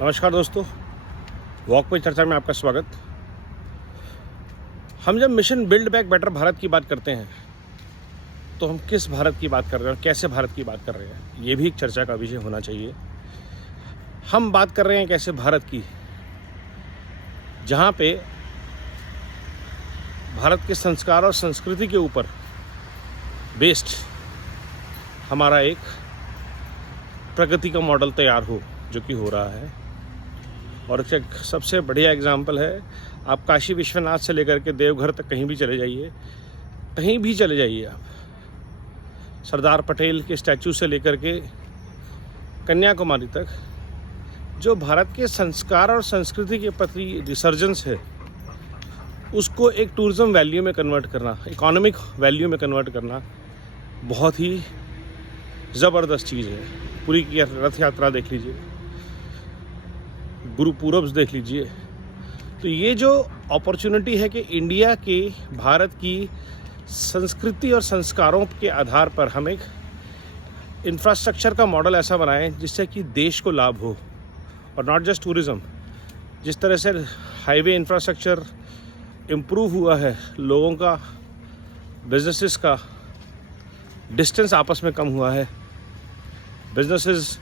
नमस्कार दोस्तों, वॉक पे चर्चा में आपका स्वागत। हम जब mission build back better Bharat की बात करते हैं तो हम किस भारत की बात कर रहे हैं, कैसे भारत की बात कर रहे हैं, ये भी एक चर्चा का विषय होना चाहिए। हम बात कर रहे हैं कैसे भारत की, जहाँ पे भारत के संस्कार और संस्कृति के ऊपर बेस्ड हमारा एक प्रगति का मॉडल तैयार हो, जो कि हो रहा है। और एक सबसे बढ़िया एग्जाम्पल है, आप काशी विश्वनाथ से लेकर के देवघर तक कहीं भी चले जाइए, कहीं भी चले जाइए आप, सरदार पटेल के स्टैचू से लेकर के कन्याकुमारी तक, जो भारत के संस्कार और संस्कृति के प्रति रिसर्जेंस है, उसको एक टूरिज्म वैल्यू में कन्वर्ट करना, इकोनॉमिक वैल्यू में कन्वर्ट करना बहुत ही ज़बरदस्त चीज़ है। पूरी की रथ यात्रा देख लीजिए, गुरु पूरब देख लीजिए। तो ये जो अपॉर्चुनिटी है कि इंडिया के, भारत की संस्कृति और संस्कारों के आधार पर हम एक इंफ्रास्ट्रक्चर का मॉडल ऐसा बनाएं जिससे कि देश को लाभ हो, और नॉट जस्ट टूरिज़्म। जिस तरह से हाईवे इंफ्रास्ट्रक्चर इम्प्रूव हुआ है, लोगों का, बिजनेसेस का डिस्टेंस आपस में कम हुआ है, बिजनेसेस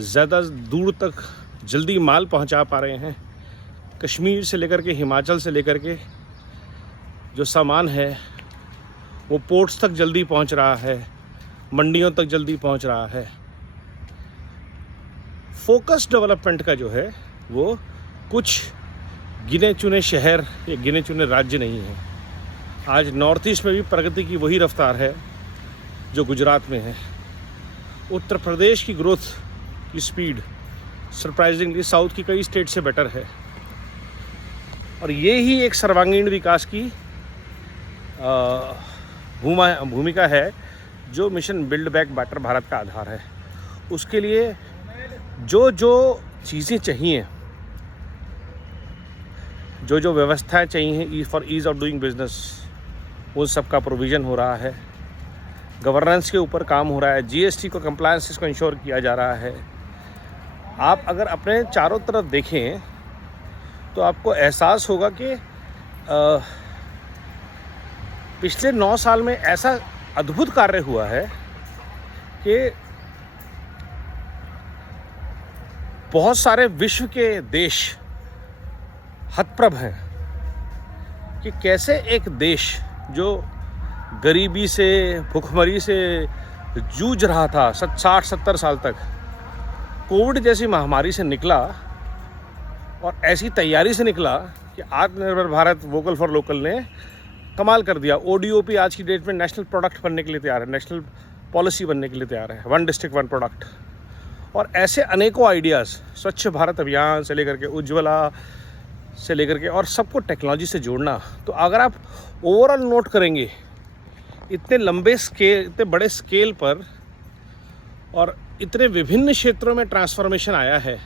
ज़्यादा दूर तक जल्दी माल पहुंचा पा रहे हैं। कश्मीर से लेकर के, हिमाचल से लेकर के जो सामान है वो पोर्ट्स तक जल्दी पहुंच रहा है, मंडियों तक जल्दी पहुंच रहा है। फोकस डेवलपमेंट का जो है वो कुछ गिने चुने शहर या गिने चुने राज्य नहीं है। आज नॉर्थ ईस्ट में भी प्रगति की वही रफ्तार है जो गुजरात में है। उत्तर प्रदेश की ग्रोथ की स्पीड सरप्राइजिंगली साउथ की कई स्टेट से बेटर है। और ये ही एक सर्वांगीण विकास की भूमिका है जो mission build back better Bharat का आधार है। उसके लिए जो जो चीज़ें चाहिए, जो जो व्यवस्थाएं चाहिए for ease of doing business, उन सब का प्रोविज़न हो रहा है। गवर्नेंस के ऊपर काम हो रहा है, जीएसटी को कंप्लायंस को इंश्योर किया जा रहा है। आप अगर अपने चारों तरफ देखें तो आपको एहसास होगा कि पिछले 9 साल में ऐसा अद्भुत कार्य हुआ है कि बहुत सारे विश्व के देश हतप्रभ हैं कि कैसे एक देश जो गरीबी से, भुखमरी से जूझ रहा था 60-70 साल तक, कोविड जैसी महामारी से निकला, और ऐसी तैयारी से निकला कि आत्मनिर्भर भारत, वोकल फॉर लोकल ने कमाल कर दिया। ओडीओपी आज की डेट में नेशनल प्रोडक्ट बनने के लिए तैयार है, नेशनल पॉलिसी बनने के लिए तैयार है, 1 डिस्ट्रिक्ट 1 प्रोडक्ट। और ऐसे अनेकों आइडियाज़, स्वच्छ भारत अभियान से लेकर के उज्ज्वला से लेकर के, और सबको टेक्नोलॉजी से जोड़ना। तो अगर आप ओवरऑल नोट करेंगे, इतने लंबे स्केल, इतने बड़े स्केल पर और इतने विभिन्न क्षेत्रों में ट्रांसफॉर्मेशन आया है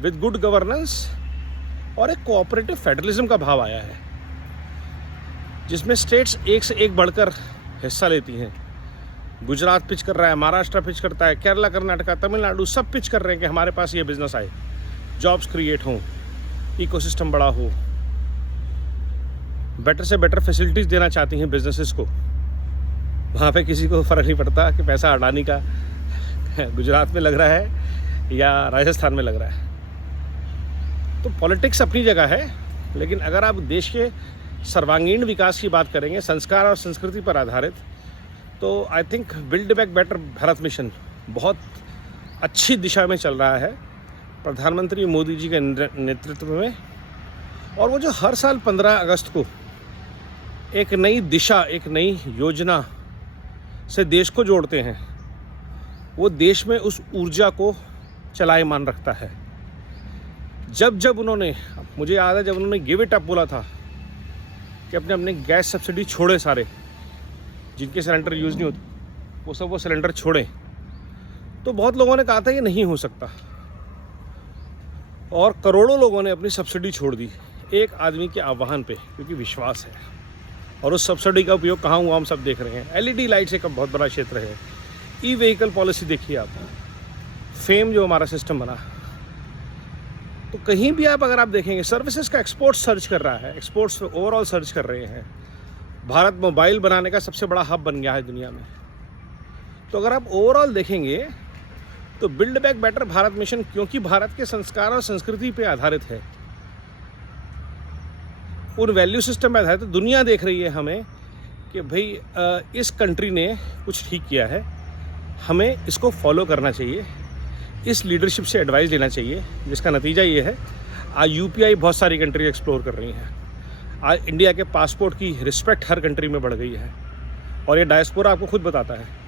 विद गुड गवर्नेंस, और एक कोऑपरेटिव फेडरलिज्म का भाव आया है जिसमें स्टेट्स एक से एक बढ़कर हिस्सा लेती हैं। गुजरात पिच कर रहा है, महाराष्ट्र पिच करता है, केरला, कर्नाटका, तमिलनाडु सब पिच कर रहे हैं कि हमारे पास ये बिजनेस आए, जॉब्स क्रिएट हों, इकोसिस्टम बड़ा हो, बेटर से बेटर फैसिलिटीज़ देना चाहती हैं बिजनेसेस को। वहाँ पे किसी को फ़र्क नहीं पड़ता कि पैसा अडानी का गुजरात में लग रहा है या राजस्थान में लग रहा है। तो पॉलिटिक्स अपनी जगह है, लेकिन अगर आप देश के सर्वांगीण विकास की बात करेंगे, संस्कार और संस्कृति पर आधारित, तो I think build back better Bharat mission बहुत अच्छी दिशा में चल रहा है प्रधानमंत्री मोदी जी के नेतृत्व में। और वो जो हर साल 15 अगस्त को एक नई दिशा, एक नई योजना से देश को जोड़ते हैं, वो देश में उस ऊर्जा को चलायमान रखता है। जब जब उन्होंने, मुझे याद है जब उन्होंने गिव इट अप बोला था कि अपने अपने गैस सब्सिडी छोड़े, सारे जिनके सिलेंडर यूज़ नहीं होते वो सब वो सिलेंडर छोड़ें, तो बहुत लोगों ने कहा था ये नहीं हो सकता, और करोड़ों लोगों ने अपनी सब्सिडी छोड़ दी एक आदमी के आह्वान पे, क्योंकि विश्वास है। और उस सब्सिडी का उपयोग कहाँ हुआ हम सब देख रहे हैं। एलईडी लाइट्स एक बहुत बड़ा क्षेत्र है। ई व्हीकल पॉलिसी देखिए आप, फेम जो हमारा सिस्टम बना, तो कहीं भी आप अगर आप देखेंगे सर्विसेज का एक्सपोर्ट सर्च कर रहा है, एक्सपोर्ट्स ओवरऑल सर्च कर रहे हैं। भारत मोबाइल बनाने का सबसे बड़ा हब बन गया है दुनिया में। तो अगर आप ओवरऑल देखेंगे तो build back better Bharat mission, क्योंकि भारत के संस्कार और संस्कृति पे आधारित है, उन वैल्यू सिस्टम पे आधारित है। दुनिया देख रही है हमें कि भाई इस कंट्री ने कुछ ठीक किया है, हमें इसको फॉलो करना चाहिए, इस लीडरशिप से एडवाइस लेना चाहिए, जिसका नतीजा ये है आज यूपीआई बहुत सारी कंट्री एक्सप्लोर कर रही हैं। आज इंडिया के पासपोर्ट की रिस्पेक्ट हर कंट्री में बढ़ गई है, और ये डायस्पोरा आपको खुद बताता है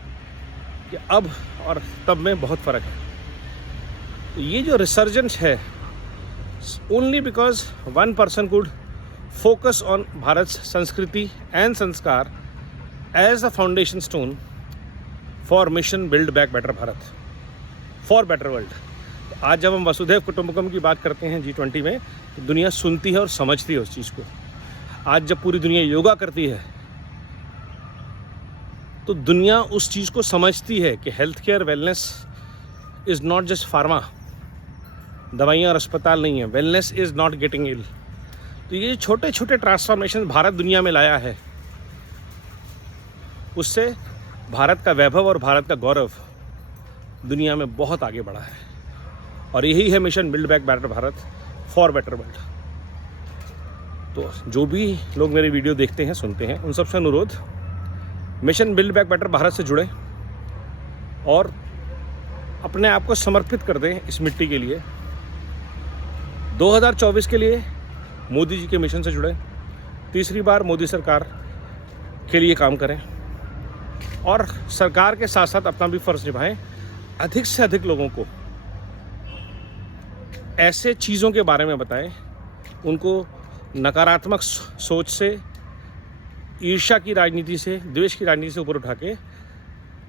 कि अब और तब में बहुत फ़र्क है। तो ये जो रिसर्जेंस है, only because one person could focus on Bharat sanskriti and sanskar as a foundation stone for mission build back better Bharat for better world. तो आज जब हम वसुधैव कुटुंबकम की बात करते हैं G20 में, तो दुनिया सुनती है और समझती है उस चीज़ को। आज जब पूरी दुनिया योगा करती है तो दुनिया उस चीज़ को समझती है कि health care wellness is not just pharma, दवाइयाँ और अस्पताल नहीं है, वेलनेस इज़ नॉट गेटिंग इल। तो ये छोटे छोटे ट्रांसफॉर्मेशन भारत दुनिया में लाया है, उससे भारत का वैभव और भारत का गौरव दुनिया में बहुत आगे बढ़ा है। और यही है mission build back better Bharat for better world. तो जो भी लोग मेरी वीडियो देखते हैं, सुनते हैं, उन सबसे अनुरोध, mission build back better Bharat से जुड़े और अपने आप को समर्पित कर दें इस मिट्टी के लिए। 2024 के लिए मोदी जी के मिशन से जुड़े, तीसरी बार मोदी सरकार के लिए काम करें, और सरकार के साथ साथ अपना भी फर्ज निभाएं। अधिक से अधिक लोगों को ऐसे चीज़ों के बारे में बताएं, उनको नकारात्मक सोच से, ईर्ष्या की राजनीति से, द्वेष की राजनीति से ऊपर उठा के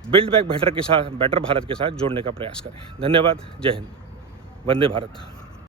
बिल्ड बैक बेटर के साथ, बेटर भारत के साथ जोड़ने का प्रयास करें। धन्यवाद। जय हिंद। वंदे भारत।